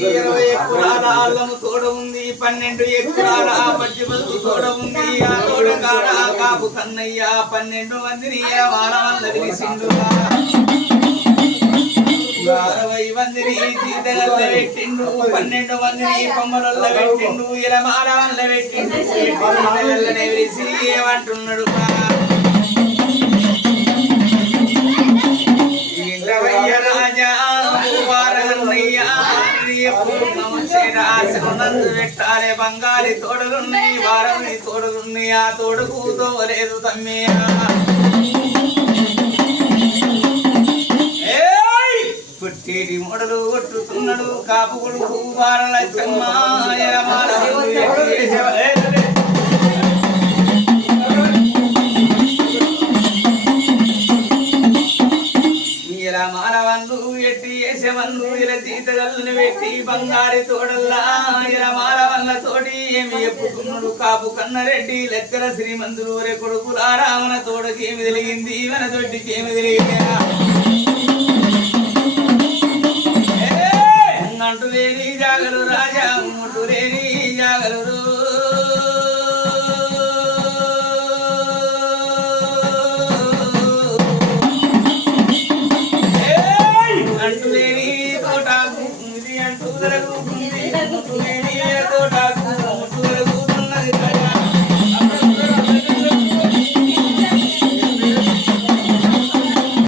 20 ఎకరాల అల్లము తోడ ఉంది 12 ఎకరాల పచ్చి బతుకు తోడ ఉంది ఆ తోడ కాడ కాపు కన్నయ్య 12 మందిని వారవల్ల విలిసిండు 60 మందిని జీతగల్ల పెట్టిండు 12 మందిని కొమ్మలల్ల పెట్టిండు ఇలా మారవల్ల పెట్టిండు జీతగల్లనే విలిసి ఏమంటున్నాడు రాజా పెట్టాలి బంగాళి తోడలున్నాయి వారని తోడలున్నాయి ఆ తోడుకు తోలేదు తమ్మి పుట్టేటి మొడలు కొట్టుతున్నాడు కాపు కొడుకు వారల ఇలా మారవన్ను ఎట్టి వేసేవన్ను ఇలా జీతగల్ని పెట్టి బంగారి తోడల్లా ఇలా మారవల్ల తోటి ఏమి ఎప్పుకున్నాడు కాపు కన్నరెడ్డి లెక్కల శ్రీమంతుడు రే కొడుకులా రావణ తోడకి ఏమి తెలిగింది మన తొట్టికి ఏమి తెలిగింది అంటూ లేని జాగలు రాజా ముట్టు లేని జాగలు